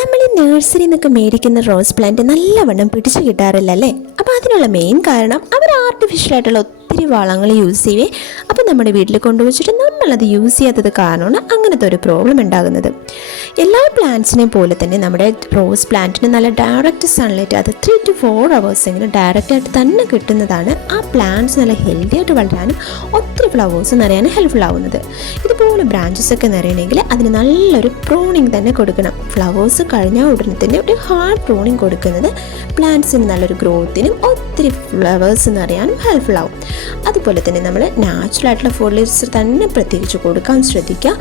നമ്മൾ ഈ നഴ്സറിയിൽ നിന്നൊക്കെ മേടിക്കുന്ന റോസ് പ്ലാന്റ് നല്ലവണ്ണം പിടിച്ചു കിട്ടാറില്ല അല്ലേ? അപ്പോൾ അതിനുള്ള മെയിൻ കാരണം അവർ ആർട്ടിഫിഷ്യലായിട്ടുള്ള ഒത്തിരി വളങ്ങൾ യൂസ് ചെയ്യുവേ. അപ്പോൾ നമ്മുടെ വീട്ടിൽ കൊണ്ടുവച്ചിട്ട് നമ്മളത് യൂസ് ചെയ്യാത്തത് കാരണമാണ് അങ്ങനത്തെ ഒരു പ്രോബ്ലം ഉണ്ടാകുന്നത്. എല്ലാ പ്ലാന്റ്സിനെയും പോലെ തന്നെ നമ്മുടെ റോസ് പ്ലാന്റിന് നല്ല ഡയറക്റ്റ് സൺലൈറ്റ്, അത് 3 to 4 hours എങ്കിലും ഡയറക്റ്റായിട്ട് തന്നെ കിട്ടുന്നതാണ് ആ പ്ലാന്റ്സ് നല്ല ഹെൽത്തി ആയിട്ട് വളരാനും ഒത്തിരി ഫ്ലവേഴ്സ് നിറയാനും ഹെൽപ്ഫുൾ ആവുന്നത്. ഇതുപോലെ ബ്രാഞ്ചസ് ഒക്കെ നിറയണമെങ്കിൽ അതിന് നല്ലൊരു പ്രൂണിങ് തന്നെ കൊടുക്കണം. ഫ്ലവേഴ്സ് കഴിഞ്ഞാൽ ഉടനെ തന്നെ ഒരു ഹാർഡ് പ്രൂണിങ് കൊടുക്കുന്നത് പ്ലാന്റ്സിന് നല്ലൊരു ഗ്രോത്തിനും ഒത്തിരി ഫ്ലവേഴ്സ് നിറയാനും ഹെൽപ്ഫുൾ ആവും. അതുപോലെ തന്നെ നമ്മൾ നാച്ചുറൽ ആയിട്ടുള്ള ഫെർട്ടിലൈസർ തന്നെ പ്രത്യേകിച്ച് കൊടുക്കാൻ ശ്രദ്ധിക്കുക.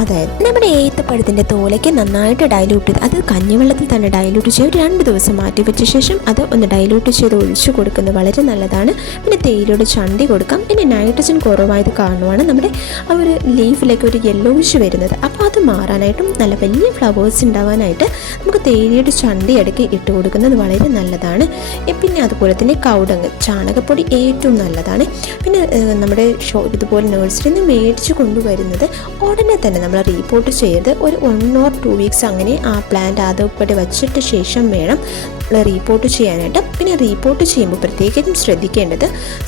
അതായത് നമ്മുടെ ഏത്തപ്പഴത്തിൻ്റെ തോലയ്ക്ക് നന്നായിട്ട് ഡൈല്യൂട്ട് ചെയ്ത്, അത് കഞ്ഞിവെള്ളത്തിൽ തന്നെ ഡൈല്യൂട്ട് ചെയ്ത് 2 ദിവസം മാറ്റി വെച്ച ശേഷം അത് ഒന്ന് ഡൈല്യൂട്ട് ചെയ്ത് ഒഴിച്ചു കൊടുക്കുന്നത് വളരെ നല്ലതാണ്. പിന്നെ തേയിലയുടെ ചണ്ടി കൊടുക്കാം. പിന്നെ നൈട്രജൻ കുറവായത് കാരണമാണ് നമ്മുടെ ആ ഒരു ലീഫിലേക്ക് ഒരു യെല്ലോയിഷ് വരുന്നത്. അപ്പോൾ അത് മാറാനായിട്ടും നല്ല വലിയ ഫ്ലവേഴ്സ് ഉണ്ടാവാനായിട്ട് നമുക്ക് തേയിലയുടെ ചണ്ടി ഇടയ്ക്ക് ഇട്ട് കൊടുക്കുന്നത് വളരെ നല്ലതാണ്. പിന്നെ അതുപോലെ തന്നെ കൗഡങ്ങ്, ചാണകപ്പൊടി ഏറ്റവും നല്ലതാണ്. പിന്നെ നമ്മുടെ ഇതുപോലെ നഴ്സറിയിൽ നിന്ന് മേടിച്ച് കൊണ്ടുവരുന്നത് ഉടനെ തന്നെ നമ്മൾ റീപോർട്ട് ചെയ്ത് ഒരു 1 or 2 weeks അങ്ങനെ ആ പ്ലാന്റ് അതേപടി വച്ചിട്ട് ശേഷം വേണം റീപോർട്ട് ചെയ്യാനായിട്ട്. പിന്നെ റീപോർട്ട് ചെയ്യുമ്പോൾ പ്രത്യേകം ശ്രദ്ധിക്കേണ്ടത്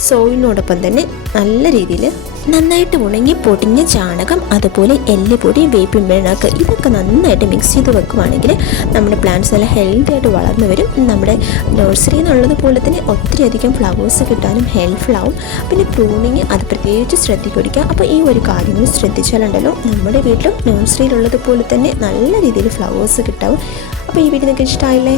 സോയിലിനോടൊപ്പം തന്നെ നല്ല രീതിയിൽ നന്നായിട്ട് ഉണങ്ങി പൊടിഞ്ഞ ചാണകം, അതുപോലെ എല്ലുപൊടി, വേപ്പിൻ പിണ്ണാക്ക് ഇതൊക്കെ നന്നായിട്ട് മിക്സ് ചെയ്ത് വെക്കുവാണെങ്കിൽ നമ്മുടെ പ്ലാന്റ്സ് നല്ല ഹെൽത്തി ആയിട്ട് വളർന്നു വരും. നമ്മുടെ നഴ്സറിയിൽ നിന്നുള്ളതുപോലെ തന്നെ ഒത്തിരി അധികം ഫ്ലവേഴ്സ് കിട്ടാനും ഹെൽപ്ഫുൾ ആവും. പിന്നെ പ്രൂണിങ് അത് പ്രത്യേകിച്ച് ശ്രദ്ധിക്കുക. അപ്പോൾ ഈ ഒരു കാര്യങ്ങൾ ശ്രദ്ധിച്ചാലുണ്ടല്ലോ നമ്മുടെ വീട്ടിലും നഴ്സറിയിലുള്ളതുപോലെ തന്നെ നല്ല രീതിയിൽ ഫ്ലവേഴ്സ് കിട്ടാവും. അപ്പോൾ ഈ വീഡിയോ നിങ്ങൾക്ക് ഇഷ്ടമായില്ലേ?